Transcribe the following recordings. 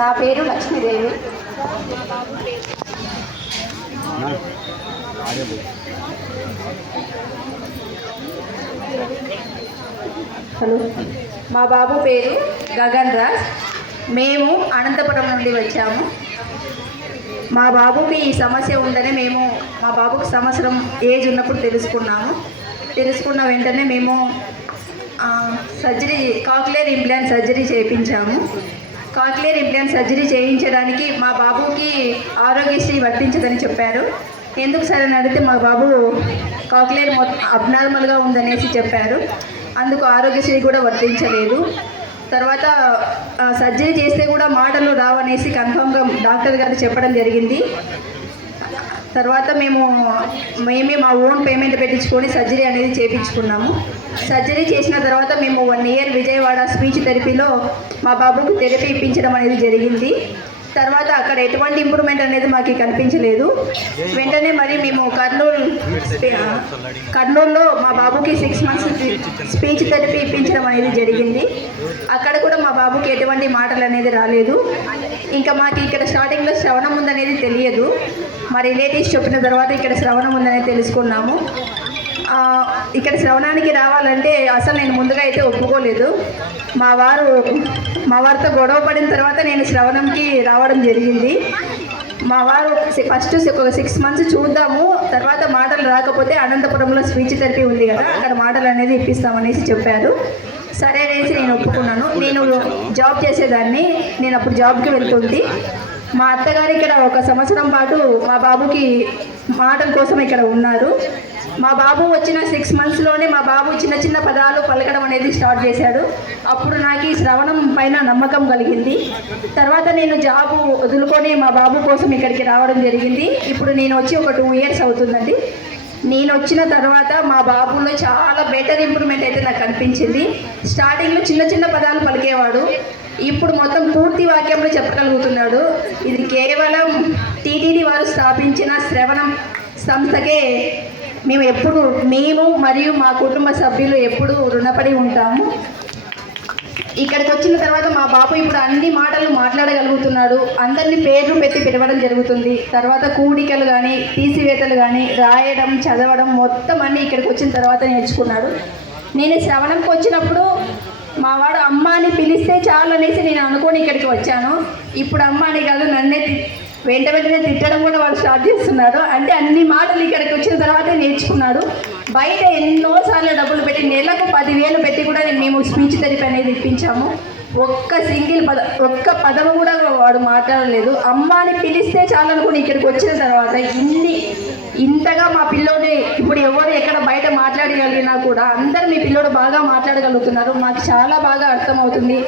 నా పేరు లక్ష్మీదేవి. హలో, మా బాబు పేరు గగన్ రాజ్. మేము అనంతపురం నుండి వచ్చాము. మా బాబుకి ఈ సమస్య ఉందని మేము మా బాబుకి సంవత్సరం ఏజ్ ఉన్నప్పుడు తెలుసుకున్న వెంటనే మేము కాక్లియర్ ఇంప్లాంట్ సర్జరీ చేయించాము. కాక్లియర్ ఇంప్లాంట్ సర్జరీ చేయించడానికి మా బాబుకి ఆరోగ్యశ్రీ వర్తించదని చెప్పారు. ఎందుకు సార్ అని అడిగితే మా బాబు కాక్లియర్ అబ్నార్మల్గా ఉందనేసి చెప్పారు. అందుకు ఆరోగ్యశ్రీ కూడా వర్తించలేదు. తర్వాత సర్జరీ చేస్తే కూడా మాటలు రావనేసి కన్ఫామ్గా డాక్టర్ గారు చెప్పడం జరిగింది. తర్వాత మేమే మా ఓన్ పేమెంట్ పెట్టించుకొని సర్జరీ అనేది చేయించుకున్నాము. సర్జరీ చేసిన తర్వాత మేము 1 ఇయర్ విజయవాడ స్పీచ్ థెరపీలో మా బాబుకు థెరపీ ఇప్పించడం అనేది జరిగింది. తర్వాత అక్కడ ఎటువంటి ఇంప్రూవ్మెంట్ అనేది మాకు కనిపించలేదు. వెంటనే మరి మేము కర్నూలులో మా బాబుకి 6 months స్పీచ్ థెరపీ ఇప్పించడం అనేది జరిగింది. అక్కడ కూడా మా బాబుకి ఎటువంటి మాటలు అనేది రాలేదు. ఇంకా మాకు ఇక్కడ స్టార్టింగ్లో శ్రవణం ఉందనేది తెలియదు. మా రిలేటివ్స్ చెప్పిన తర్వాత ఇక్కడ శ్రవణం ఉందనేది తెలుసుకున్నాము. ఇక్కడ శ్రవణానికి రావాలంటే అసలు నేను ముందుగా అయితే ఒప్పుకోలేదు. మా వారితో గొడవ పడిన తర్వాత నేను శ్రవణంకి రావడం జరిగింది. మా వారు ఫస్ట్ ఒక 6 months చూద్దాము, తర్వాత మాటలు రాకపోతే అనంతపురంలో స్పీచ్ థెరపీ ఉంది కదా, అక్కడ మాటలు అనేది ఇప్పిస్తామనేసి చెప్పారు. సరే అనేసి నేను ఒప్పుకున్నాను. నేను జాబ్ చేసేదాన్ని, నేను అప్పుడు జాబ్కి వెళ్తుంది. మా అత్తగారు ఇక్కడ 1 సంవత్సరం పాటు మా బాబుకి మాటల కోసం ఇక్కడ ఉన్నారు. మా బాబు వచ్చిన 6 monthsలోనే మా బాబు చిన్న చిన్న పదాలు పలకడం అనేది స్టార్ట్ చేశాడు. అప్పుడు నాకు ఈ శ్రవణం పైన నమ్మకం కలిగింది. తర్వాత నేను జాబు వదులుకొని మా బాబు కోసం ఇక్కడికి రావడం జరిగింది. ఇప్పుడు నేను వచ్చి ఒక 2 years అవుతుందండి. నేను వచ్చిన తర్వాత మా బాబులో చాలా బెటర్ ఇంప్రూవ్మెంట్ అయితే నాకు కనిపించింది. స్టార్టింగ్లో చిన్న చిన్న పదాలు పలికేవాడు, ఇప్పుడు మొత్తం పూర్తి వాక్యంలో చెప్పగలుగుతున్నాడు. ఇది కేవలం టీటీడీ వారు స్థాపించిన శ్రవణం సంస్థకే మేము మరియు మా కుటుంబ సభ్యులు ఎప్పుడూ రుణపడి ఉంటాము. ఇక్కడికి వచ్చిన తర్వాత మా బాబు ఇప్పుడు అన్ని మాటలు మాట్లాడగలుగుతున్నాడు. అందరినీ పేర్లు పెట్టి పిలవడం జరుగుతుంది. తర్వాత కూడికలు కానీ తీసివేతలు కానీ రాయడం చదవడం మొత్తం అన్నీ ఇక్కడికి వచ్చిన తర్వాత నేర్చుకున్నాడు. నేను శ్రవణంకి వచ్చినప్పుడు మా వాడు అమ్మ అని పిలిస్తే చాలు అనేసి నేను అనుకొని ఇక్కడికి వచ్చాను. ఇప్పుడు అమ్మ అని కాదు, నన్నే వెంటనే తిట్టడం కూడా వాళ్ళు స్టార్ట్ చేస్తున్నారు. అంటే అన్ని మాటలు ఇక్కడికి వచ్చిన తర్వాతే నేర్చుకున్నాడు. బయట ఎన్నోసార్లు డబ్బులు పెట్టి నెలకు 10,000 పెట్టి కూడా మేము స్పీచ్ థెరపీ అనేది ఇప్పించాము. ఒక్క పదము కూడా వాడు మాట్లాడలేదు. అమ్మ అని పిలిస్తే చాలు అనుకుని ఇక్కడికి వచ్చిన తర్వాత ఇంతగా మా పిల్లోని ఇప్పుడు ఎవరు ఎక్కడ బయట మాట్లాడగలిగినా కూడా అందరూ మీ పిల్లోడు బాగా మాట్లాడగలుగుతున్నారు, మాకు చాలా బాగా అర్థమవుతుంది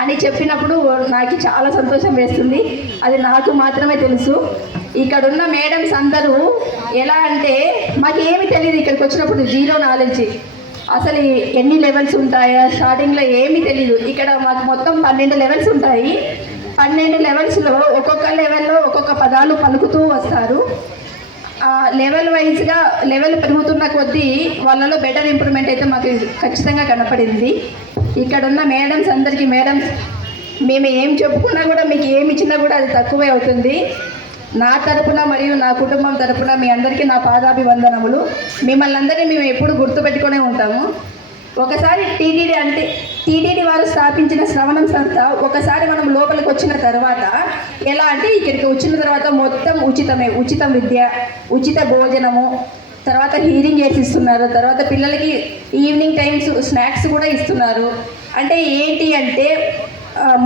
అని చెప్పినప్పుడు నాకు చాలా సంతోషం వేస్తుంది. అది నాకు మాత్రమే తెలుసు. ఇక్కడున్న మేడమ్స్ అందరూ ఎలా అంటే మాకు ఏమి తెలియదు. ఇక్కడికి వచ్చినప్పుడు 0 knowledge. అసలు ఎన్ని లెవెల్స్ ఉంటాయో స్టార్టింగ్లో ఏమీ తెలియదు. ఇక్కడ మాకు మొత్తం 12 levels ఉంటాయి. 12 levelsలో ఒక్కొక్క లెవెల్లో ఒక్కొక్క పదాలు పలుకుతూ వస్తారు. లెవెల్ వైజ్గా లెవెల్ పెరుగుతున్న కొద్దీ వాళ్ళలో బెటర్ ఇంప్రూవ్మెంట్ అయితే మాకు ఖచ్చితంగా కనపడింది. ఇక్కడున్న మేడమ్స్ అందరికీ మేము ఏం చెప్పుకున్నా కూడా మీకు ఏమి ఇచ్చినా కూడా అది తక్కువే అవుతుంది. నా తరపున మరియు నా కుటుంబం తరపున మీ అందరికీ నా పాదాభివందనములు. మిమ్మల్ని అందరినీ మేము ఎప్పుడు గుర్తుపెట్టుకునే ఉంటాము. ఒకసారి టీటీడీ వారు స్థాపించిన శ్రవణం సంస్థ ఒకసారి మనం లోపలికి వచ్చిన తర్వాత ఎలా అంటే ఇక్కడికి వచ్చిన తర్వాత మొత్తం ఉచితమే. ఉచిత విద్య, ఉచిత భోజనము, తర్వాత హీరింగ్ ఎయిడ్స్ ఇస్తున్నారు. తర్వాత పిల్లలకి ఈవినింగ్ టైమ్స్ స్నాక్స్ కూడా ఇస్తున్నారు. అంటే ఏంటి అంటే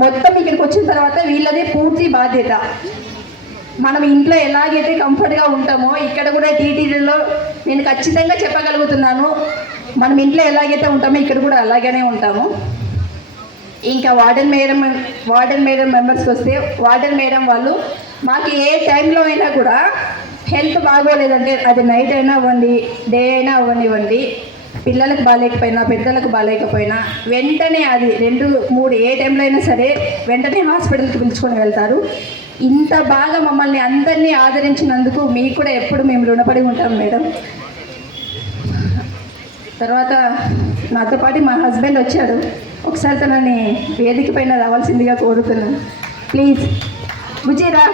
మొత్తం ఇక్కడికి వచ్చిన తర్వాత వీళ్ళదే పూర్తి బాధ్యత. మనం ఇంట్లో ఎలాగైతే కంఫర్ట్గా ఉంటామో ఇక్కడ కూడా టీటీడీలో నేను ఖచ్చితంగా చెప్పగలుగుతున్నాను, మనం ఇంట్లో ఎలాగైతే ఉంటామో ఇక్కడ కూడా అలాగనే ఉంటాము. ఇంకా వార్డెన్ మేడం మెంబర్స్కి వస్తే వార్డెన్ మేడం వాళ్ళు మాకు ఏ టైంలో అయినా కూడా హెల్త్ బాగోలేదంటే అది నైట్ అయినా అవ్వండి, డే అయినా అవ్వనివ్వండి, పిల్లలకు బాగాలేకపోయినా పెద్దలకు బాగాలేకపోయినా వెంటనే అది 2, 3 ఏ టైంలో అయినా సరే వెంటనే హాస్పిటల్కి పిలుచుకొని వెళ్తారు. ఇంత బాగా మమ్మల్ని అందరినీ ఆదరించినందుకు మీకు కూడా ఎప్పుడు మేము రుణపడి ఉంటాం మేడం. తర్వాత నాతో పాటు మా హస్బెండ్ వచ్చాడు. ఒకసారి తనని వేదిక పైన రావాల్సిందిగా కోరుతున్నాను. ప్లీజ్ బుజ్జిరా.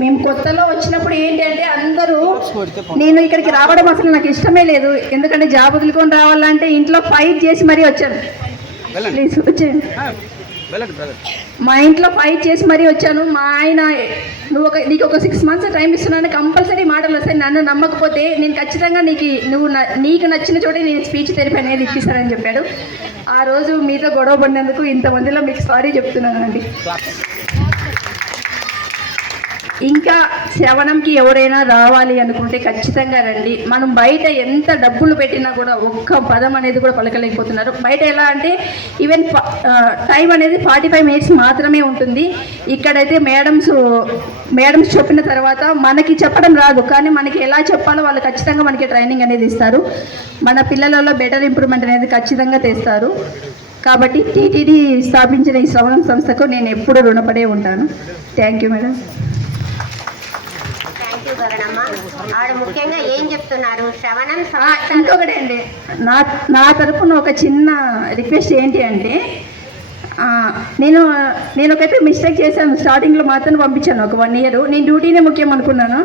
మేము కొత్తలో వచ్చినప్పుడు ఏంటంటే అందరూ, నేను ఇక్కడికి రావడం అసలు నాకు ఇష్టమే లేదు, ఎందుకంటే జాబ్ వదులుకొని రావాలంటే ఇంట్లో ఫైట్ చేసి మరీ వచ్చాను. ప్లీజ్ వచ్చేయండి. మా ఇంట్లో ఫైట్ చేసి మరీ వచ్చాను. మా ఆయన నీకు ఒక 6 months టైం ఇస్తున్నాను, కంపల్సరీ మాటలు వస్తాయి, నన్ను నమ్మకపోతే నేను ఖచ్చితంగా నీకు నచ్చిన చోటే నేను స్పీచ్ థెరపీ అనేది ఇప్పిస్తానని చెప్పాడు. ఆ రోజు మీతో గొడవ పడినందుకు ఇంతమందిలో మీకు సారీ చెప్తున్నానండి. ఇంకా శ్రవణంకి ఎవరైనా రావాలి అనుకుంటే ఖచ్చితంగా రండి. మనం బయట ఎంత డబ్బులు పెట్టినా కూడా ఒక్క పదం అనేది కూడా పలకలేకపోతున్నారు. బయట ఎలా అంటే ఈవెన్ టైం అనేది 45 minutes మాత్రమే ఉంటుంది. ఇక్కడైతే మేడమ్స్ చెప్పిన తర్వాత మనకి చెప్పడం రాదు, కానీ మనకి ఎలా చెప్పాలో వాళ్ళు ఖచ్చితంగా మనకి ట్రైనింగ్ అనేది ఇస్తారు. మన పిల్లలలో బెటర్ ఇంప్రూవ్మెంట్ అనేది ఖచ్చితంగా తెస్తారు. కాబట్టి టీటీడీ స్థాపించిన ఈ శ్రవణం సంస్థకు నేను ఎప్పుడూ రుణపడే ఉంటాను. Thank you madam. ఆవిడ ముఖ్యంగా ఏం చెప్తున్నారు శ్రవణం. ఇంకొకటి అండి, నా తరపున ఒక చిన్న రిక్వెస్ట్ ఏంటి అంటే, నేను ఒకైతే మిస్టేక్ చేశాను. స్టార్టింగ్లో మాత్రం పంపించాను ఒక 1 year. నేను డ్యూటీనే ముఖ్యం అనుకున్నాను.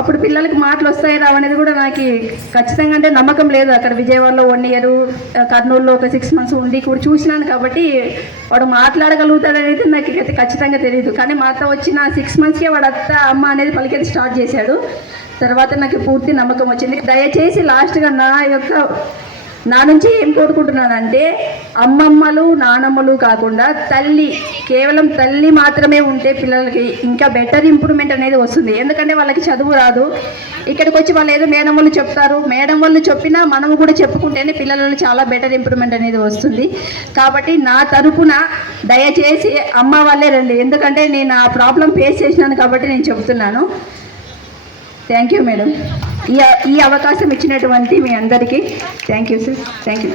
అప్పుడు పిల్లలకి మాటలు వస్తాయి రావనేది కూడా నాకు ఖచ్చితంగా అంటే నమ్మకం లేదు. అక్కడ విజయవాడలో 1 year, కర్నూలులో ఒక 6 months ఉండి కూడా చూసినాను. కాబట్టి వాడు మాట్లాడగలుగుతాడనేది నాకు అయితే ఖచ్చితంగా తెలియదు. కానీ మాతో వచ్చిన 6 monthsకే వాడు అత్త అమ్మ అనేది పలికేది స్టార్ట్ చేశాడు. తర్వాత నాకు పూర్తి నమ్మకం వచ్చింది. దయచేసి లాస్ట్గా నా నుంచి ఏం కోరుకుంటున్నానంటే, అమ్మమ్మలు నానమ్మలు కాకుండా కేవలం తల్లి మాత్రమే ఉంటే పిల్లలకి ఇంకా బెటర్ ఇంప్రూవ్మెంట్ అనేది వస్తుంది. ఎందుకంటే వాళ్ళకి చదువు రాదు. ఇక్కడికి వచ్చి వాళ్ళు ఏదో మేడం వాళ్ళు చెప్తారు, మేడం వాళ్ళు చెప్పినా మనము కూడా చెప్పుకుంటేనే పిల్లలలో చాలా బెటర్ ఇంప్రూవ్మెంట్ అనేది వస్తుంది. కాబట్టి నా తరపున దయచేసి అమ్మ వాళ్ళే రండి, ఎందుకంటే నేను ఆ ప్రాబ్లం ఫేస్ చేసినాను కాబట్టి నేను చెప్తున్నాను. Thank you madam. ఈ అవకాశం ఇచ్చినటువంటి మీ అందరికీ thank you sir. Thank you.